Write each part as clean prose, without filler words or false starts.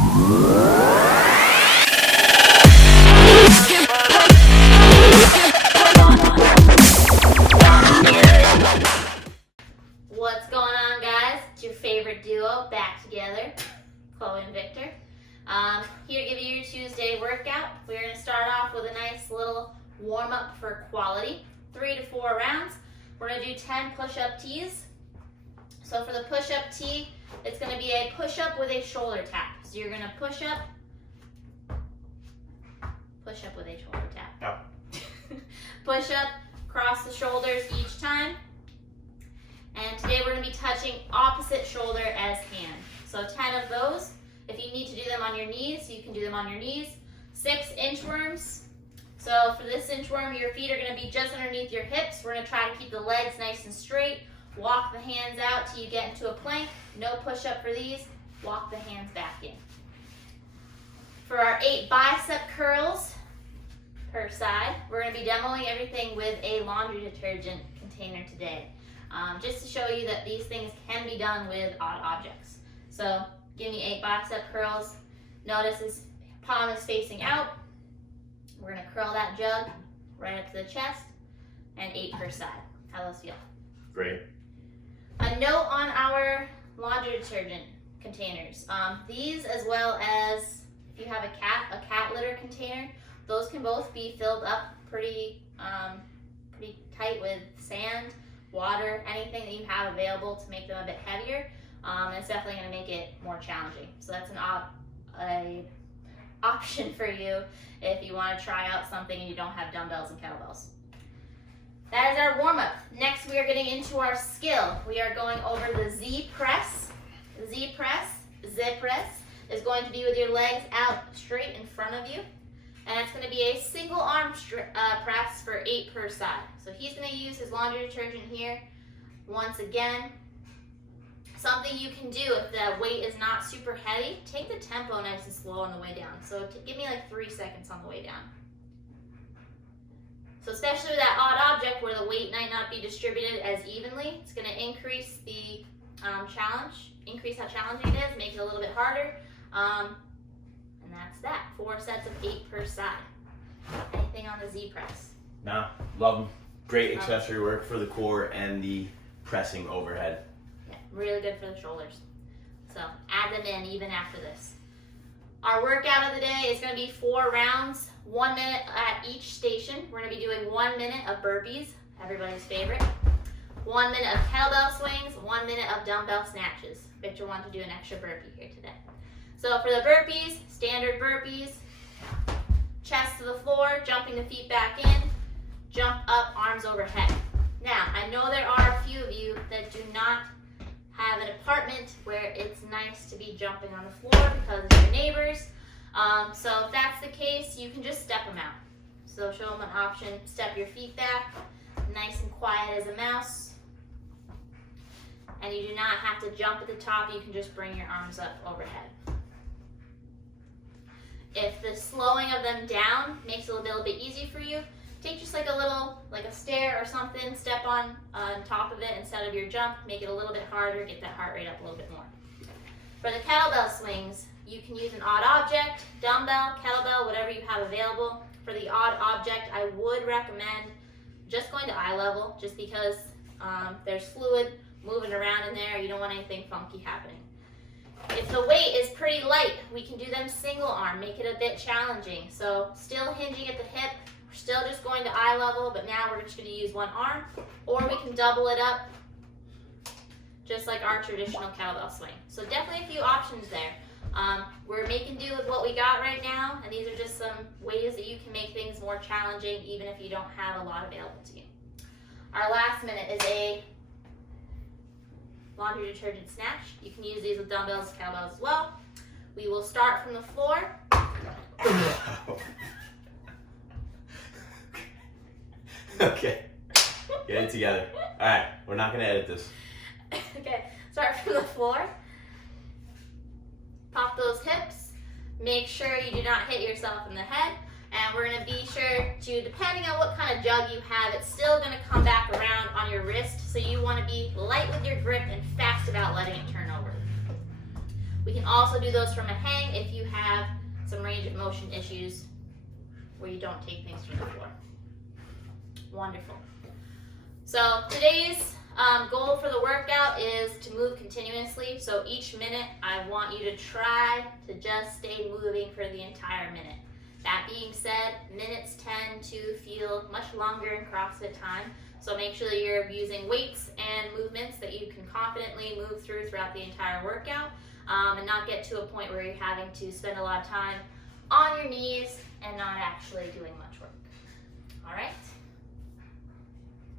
What's going on, guys? It's your favorite duo back together, Chloe and Victor. Here to give you your Tuesday workout. We're going to start off with a nice little warm-up for quality, 3 to 4 rounds. We're going to do 10 push-up tees. So for the push-up tee, it's going to be a push-up with a shoulder tap. So you're going to push up with a shoulder tap. Oh. Push up, cross the shoulders each time. And today we're going to be touching opposite shoulder as hand. So 10 of those. If you need to do them on your knees, you can do them on your knees. 6 inchworms. So for this inchworm, your feet are going to be just underneath your hips. We're going to try to keep the legs nice and straight. Walk the hands out till you get into a plank. No push-up for these. Walk the hands back in. For our 8 bicep curls per side, we're going to be demoing everything with a laundry detergent container today. Just to show you that these things can be done with odd objects. So give me 8 bicep curls. Notice his palm is facing out. We're going to curl that jug right up to the chest, and 8 per side. How those feel? Great. A note on our laundry detergent containers. These, as well as if you have a cat litter container, those can both be filled up pretty tight with sand, water, anything that you have available to make them a bit heavier. It's definitely going to make it more challenging. So that's an option for you if you want to try out something and you don't have dumbbells and kettlebells. That is our warm-up. Next, we are getting into our skill. We are going over the Z press. Z press is going to be with your legs out straight in front of you. And it's going to be a single arm press for 8 per side. So he's going to use his laundry detergent here. Once again, something you can do if the weight is not super heavy, take the tempo nice and slow on the way down. So give me like 3 seconds on the way down. So especially with that odd object where the weight might not be distributed as evenly, it's going to increase the challenge, increase how challenging it is, make it a little bit harder. And that's that. 4 sets of 8 per side. Anything on the Z press? No, love them. Great accessory work for the core and the pressing overhead. Yeah, really good for the shoulders. So add them in even after this. Our workout of the day is going to be 4 rounds, 1 minute at each station. We're going to be doing 1 minute of burpees, everybody's favorite. 1 minute of kettlebell swings, 1 minute of dumbbell snatches. Victor wanted to do an extra burpee here today. So for the burpees, standard burpees, chest to the floor, jumping the feet back in, jump up, arms overhead. Now, I know there are a few of you that do not have an apartment where it's nice to be jumping on the floor because of your neighbors. So if that's the case, you can just step them out. So show them an option, step your feet back, nice and quiet as a mouse. And you do not have to jump at the top, you can just bring your arms up overhead. If the slowing of them down makes it a little bit easy for you, take just like a stair or something, step on top of it instead of your jump, make it a little bit harder, get that heart rate up a little bit more. For the kettlebell swings, you can use an odd object, dumbbell, kettlebell, whatever you have available. For the odd object, I would recommend just going to eye level, just because there's fluid moving around in there, you don't want anything funky happening. If the weight is pretty light, we can do them single arm, make it a bit challenging. So still hinging at the hip, we're still just going to eye level, but now we're just going to use one arm, or we can double it up just like our traditional kettlebell swing. So definitely a few options there. We're making do with what we got right now, and these are just some ways that you can make things more challenging even if you don't have a lot available to you. Our last minute is a laundry detergent snatch. You can use these with dumbbells, kettlebells as well. We will start from the floor. Okay, get it together. All right, we're not gonna edit this. Okay, start from the floor. Pop those hips. Make sure you do not hit yourself in the head. And we're gonna be sure to, depending on what kind of jug you have, it's still gonna come back around on your wrist. So you wanna be light with your grip and fast about letting it turn over. We can also do those from a hang if you have some range of motion issues where you don't take things from the floor. Wonderful. So today's goal for the workout is to move continuously. So each minute, I want you to try to just stay moving for the entire minute. That being said, minutes tend to feel much longer in CrossFit time. So make sure that you're using weights and movements that you can confidently move throughout the entire workout, and not get to a point where you're having to spend a lot of time on your knees and not actually doing much work. All right?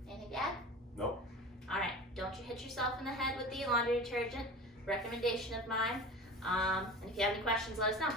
Anything to add? Nope. All right, don't you hit yourself in the head with the laundry detergent. Recommendation of mine. And if you have any questions, let us know.